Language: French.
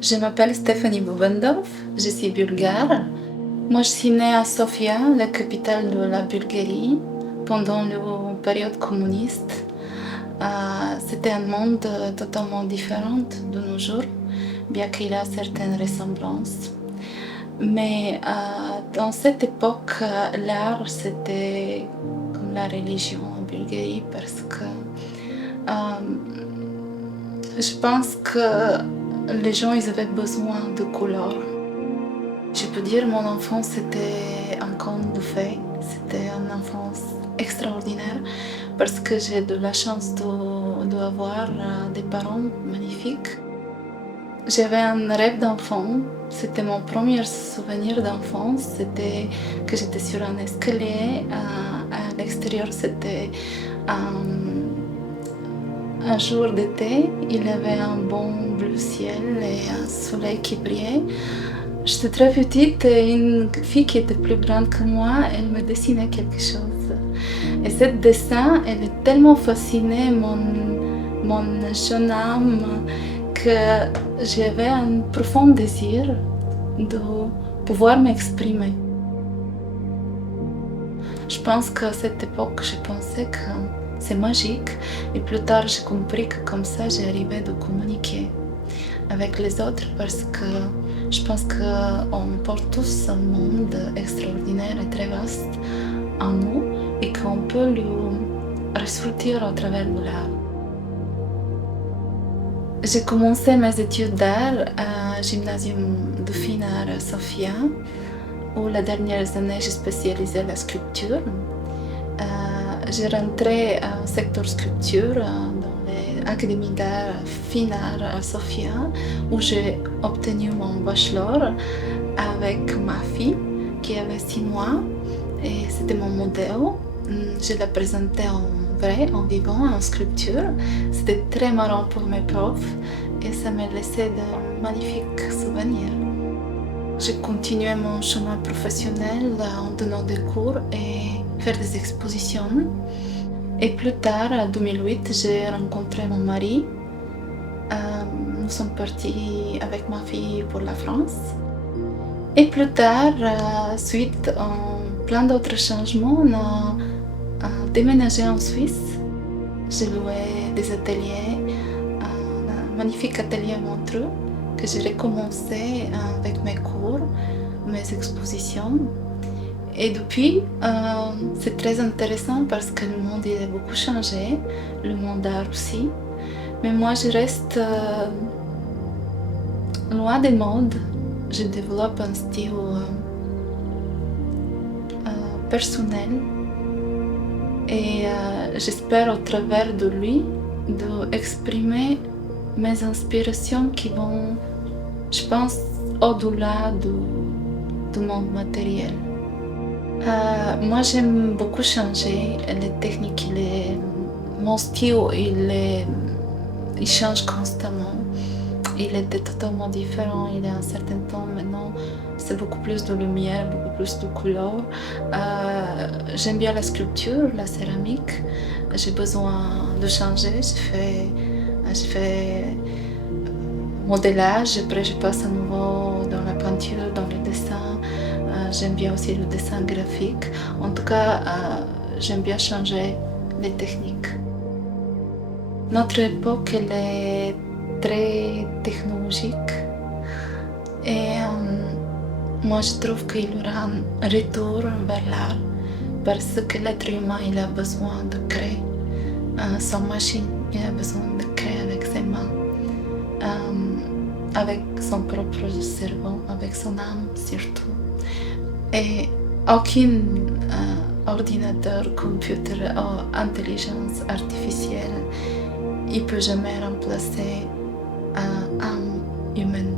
Je m'appelle Stéphanie Bubendorf, je suis bulgare. Moi, je suis née à Sofia, la capitale de la Bulgarie, pendant la période communiste. C'était un monde totalement différent de nos jours, bien qu'il y a certaines ressemblances. Mais dans cette époque, l'art, c'était comme la religion en Bulgarie parce que je pense que les gens, ils avaient besoin de couleurs. Je peux dire mon enfance, c'était un conte de fées. C'était une enfance extraordinaire parce que j'ai de la chance d'avoir des parents magnifiques. J'avais un rêve d'enfant. C'était mon premier souvenir d'enfance. C'était que j'étais sur un escalier. À l'extérieur, c'était un jour d'été. Il y avait un bon bleu ciel et un soleil qui brillait. J'étais très petite et une fille qui était plus grande que moi, elle me dessinait quelque chose. Et ce dessin, elle est tellement fasciné mon jeune âme que j'avais un profond désir de pouvoir m'exprimer. Je pense qu'à cette époque, je pensais que c'est magique et plus tard, j'ai compris que comme ça, j'arrivais de communiquer avec les autres parce que je pense qu'on porte tous un monde extraordinaire et très vaste en nous et qu'on peut le ressortir à travers de l'art. J'ai commencé mes études d'art à Gymnasium de Fine Art à Sofia, où les dernières années j'ai spécialisé la sculpture. J'ai rentré au secteur sculpture dans l'Académie d'art Fine Art à Sofia, où j'ai obtenu mon bachelor avec ma fille qui avait 6 mois et c'était mon modèle. Je l'ai présenté en vrai, en vivant, en sculpture. C'était très marrant pour mes profs et ça m'a laissé de magnifiques souvenirs. J'ai continué mon chemin professionnel en donnant des cours et faire des expositions. Et plus tard, en 2008, j'ai rencontré mon mari. Nous sommes partis avec ma fille pour la France. Et plus tard, suite à plein d'autres changements, on a déménagé en Suisse. J'ai loué des ateliers, un magnifique atelier à Montreux que j'ai recommencé avec mes cours, mes expositions. Et depuis, c'est très intéressant parce que le monde il a beaucoup changé, le monde d'art aussi. Mais moi, je reste loin des modes. Je développe un style personnel et j'espère au travers de lui d'exprimer mes inspirations qui vont, je pense, au-delà du monde matériel. Moi, j'aime beaucoup changer les techniques, mon style, il change constamment. Il était totalement différent, il y a un certain temps maintenant, c'est beaucoup plus de lumière, beaucoup plus de couleurs. J'aime bien la sculpture, la céramique, j'ai besoin de changer, je fais modélage, après je passe à nouveau dans la peinture, dans le dessin. J'aime bien aussi le dessin graphique. En tout cas, j'aime bien changer les techniques. Notre époque, elle est très technologique et moi je trouve qu'il y aura un retour vers l'art parce que l'être humain il a besoin de créer sans machine, il a besoin de créer avec ses mains, avec son propre cerveau, avec son âme surtout. Et aucun ordinateur, computer ou intelligence artificielle, il peut jamais remplacer une âme humaine.